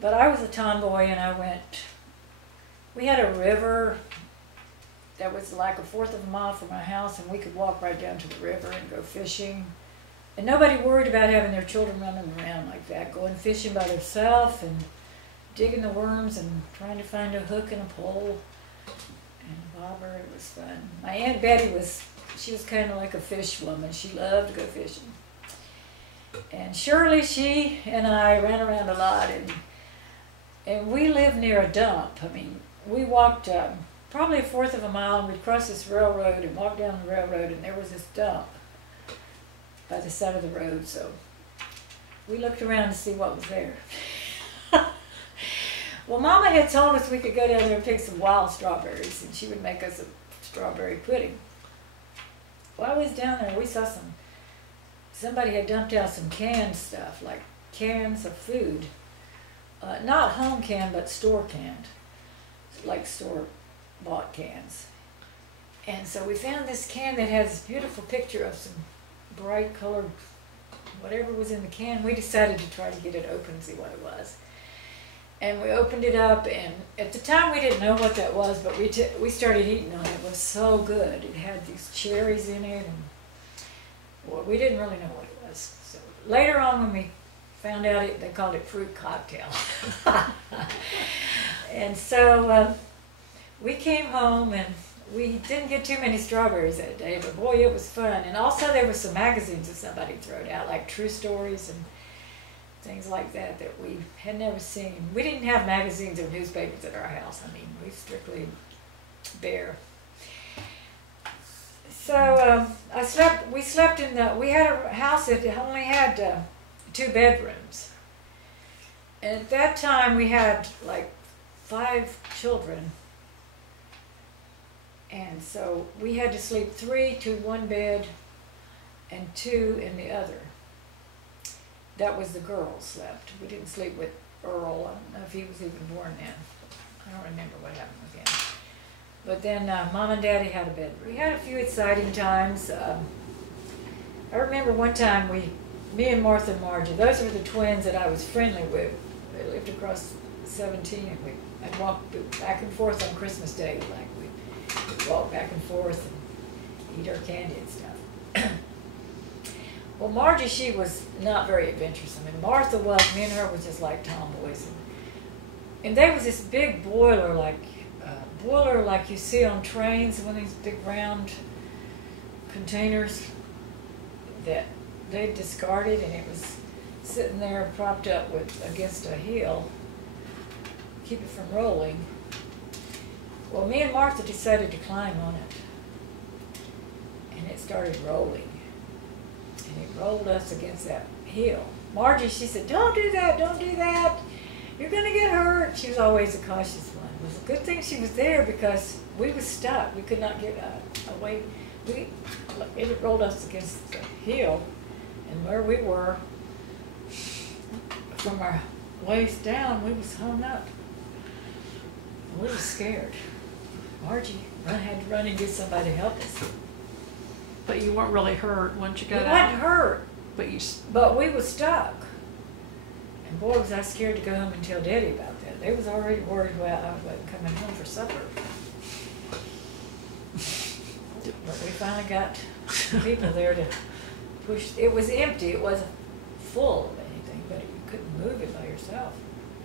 But I was a tomboy, and I went. We had a river that was like a fourth of a mile from my house, and we could walk right down to the river and go fishing. And nobody worried about having their children running around like that, going fishing by themselves and digging the worms and trying to find a hook and a pole and a bobber. It was fun. My Aunt Betty she was kind of like a fish woman. She loved to go fishing. And Shirley, she and I ran around a lot, and we lived near a dump. I mean, we walked probably a fourth of a mile, and we'd cross this railroad and walk down the railroad, and there was this dump by the side of the road. So we looked around to see what was there. Well, Mama had told us we could go down there and pick some wild strawberries, and she would make us a strawberry pudding. While we was down there, we saw somebody had dumped out some canned stuff, like cans of food. Not home canned, but store canned, like store-bought cans. And so we found this can that has this beautiful picture of some bright colored, whatever was in the can. We decided to try to get it open and see what it was. And we opened it up, and at the time we didn't know what that was, but we started eating on it. It was so good. It had these cherries in it, and well, we didn't really know what it was. So later on, when we found out they called it fruit cocktail. And so we came home, and we didn't get too many strawberries that day, but boy, it was fun. And also there were some magazines that somebody threw out, like True Stories and things like that we had never seen. We didn't have magazines or newspapers at our house. I mean, we strictly bare. So we slept we had a house that only had 2 bedrooms. And at that time we had like 5 children. And so we had to sleep 3 to 1 bed and 2 in the other. That was the girls slept. We didn't sleep with Earl. I don't know if he was even born then. I don't remember what happened with him. But then Mom and Daddy had a bedroom. We had a few exciting times. I remember one time me and Martha and Margie, those were the twins that I was friendly with. They lived across 17, and I'd walk back and forth on Christmas Day. Like we'd walk back and forth and eat our candy and stuff. Well, Margie, she was not very adventurous. I mean, Martha was. Me and her was just like tomboys. And there was this big boiler like you see on trains, one of these big round containers that they discarded, and it was sitting there propped up against a hill, keep it from rolling. Well, me and Martha decided to climb on it, and it started rolling. And it rolled us against that hill. Margie, she said, "Don't do that, don't do that. You're going to get hurt." She was always a cautious one. It was a good thing she was there, because we was stuck. We could not get away. It rolled us against the hill, and where we were, from our waist down, we was hung up. And we were scared. Margie had to run and get somebody to help us. But you weren't really hurt once you got out? We wasn't hurt, but we was stuck. And boy, was I scared to go home and tell Daddy about that. They was already worried I wasn't coming home for supper. But we finally got people there to push. It was empty. It wasn't full of anything, but you couldn't move it by yourself.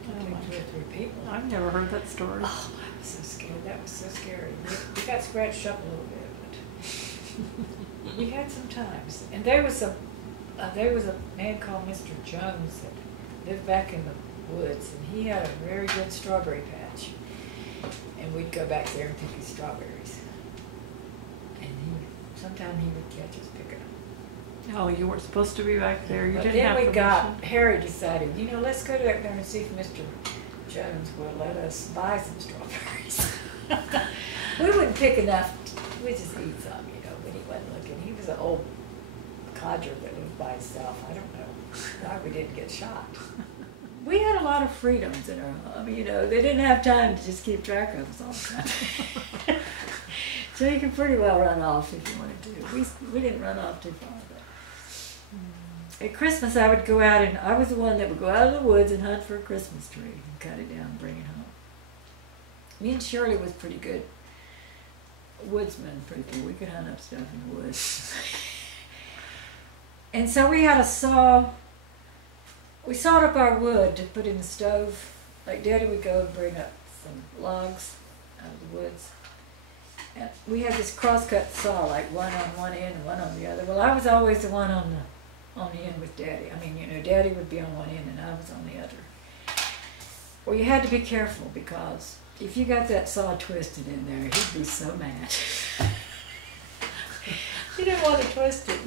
Only 2 or 3 people. I've never heard that story. Oh, I was so scared. That was so scary. We got scratched up a little bit, but we had some times. And there was a man called Mr. Jones that lived back in the woods, and he had a very good strawberry patch. And we'd go back there and pick his strawberries. And sometimes he would catch us picking them. Oh, you weren't supposed to be back there. You but didn't then have permission. Harry decided, let's go back there and see if Mr. Jones will let us buy some strawberries. We wouldn't pick enough. We'd just eat some, but he wasn't looking. He was an old codger that lived by himself. I don't know why we didn't get shot. We had a lot of freedoms in our home. They didn't have time to just keep track of us all the time. So you could pretty well run off if you wanted to. We didn't run off too far. But at Christmas I would go out and I was the one that would go out of the woods and hunt for a Christmas tree and cut it down and bring it home. Me and Shirley was pretty good woodsmen, we could hunt up stuff in the woods. And so we had a saw. We sawed up our wood to put in the stove. Like Daddy would go and bring up some logs out of the woods. And we had this crosscut saw, like one on one end and one on the other. Well, I was always the one on the end with Daddy. I mean, you know, Daddy would be on one end and I was on the other. Well, you had to be careful because if you got that saw twisted in there, he'd be so mad. You didn't want to twist it.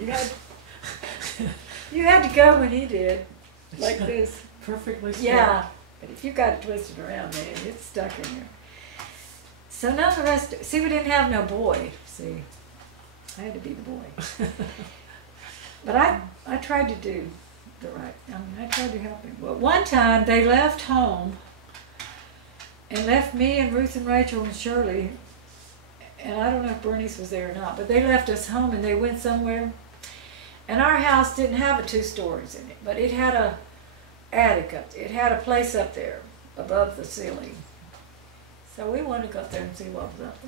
You had to go when he did, like this. Perfectly straight. Yeah, but if you got it twisted around, man, it's stuck in there. So none of the rest, see, we didn't have no boy, see. I had to be the boy. But I tried to do the right, I mean, I tried to help him. Well, one time they left home and left me and Ruth and Rachel and Shirley, and I don't know if Bernice was there or not, but they left us home and they went somewhere. And our house didn't have a 2 stories in it, but it had a attic up there. It had a place up there above the ceiling. So we wanted to go up there and see what was up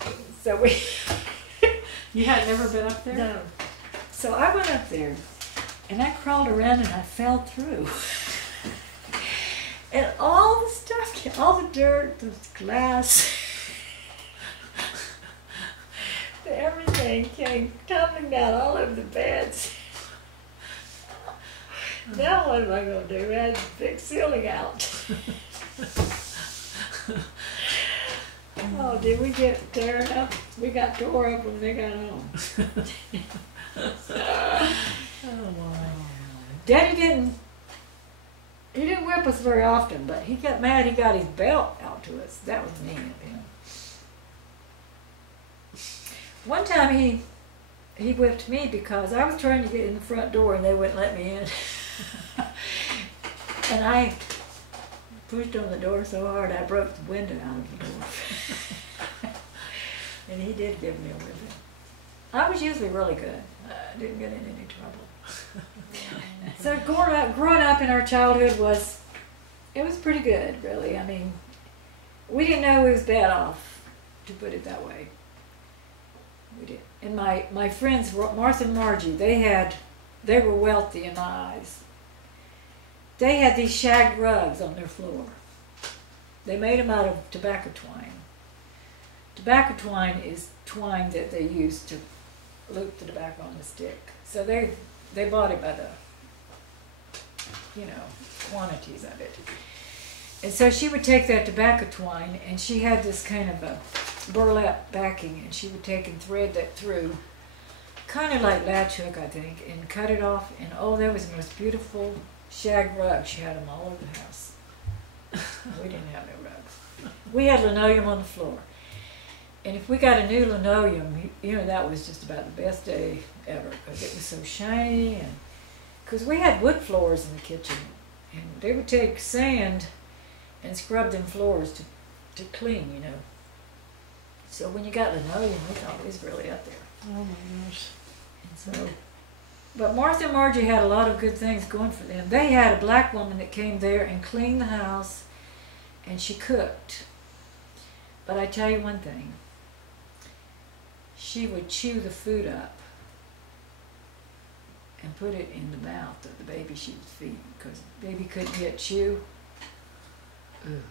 there. So we... You had never been up there? No. So I went up there and I crawled around and I fell through. And all the stuff, all the dirt, the glass, everything came tumbling down all over the beds. Now what am I going to do? I had the big ceiling out. Oh, did we get tearing up? We got tore up when they got home. Oh, wow. Daddy he didn't whip us very often, but he got mad. He got his belt out to us. That was mean of him. One time he whipped me because I was trying to get in the front door and they wouldn't let me in. And I pushed on the door so hard I broke the window out of the door. And he did give me a whipping. I was usually really good. I didn't get in any trouble. So growing up in our childhood was pretty good, really. I mean, we didn't know we was bad off, to put it that way. We did. And my friends, Martha and Margie, they were wealthy in my eyes. They had these shag rugs on their floor. They made them out of tobacco twine. Tobacco twine is twine that they use to loop the tobacco on the stick. So they bought it by the, quantities of it. And so she would take that tobacco twine, and she had this kind of a burlap backing, and she would take and thread that through, kind of like latch hook, I think, and cut it off. And oh, that was the most beautiful shag rug. She had them all over the house. We didn't have no rugs. We had linoleum on the floor. And if we got a new linoleum, that was just about the best day ever, because it was so shiny. And because we had wood floors in the kitchen, and they would take sand and scrub them floors to clean, So when you got linoleum, we thought it was really up there. Oh my gosh. And so, but Martha and Margie had a lot of good things going for them. They had a black woman that came there and cleaned the house, and she cooked. But I tell you one thing, she would chew the food up and put it in the mouth of the baby she was feeding, because the baby couldn't get chew. Ugh.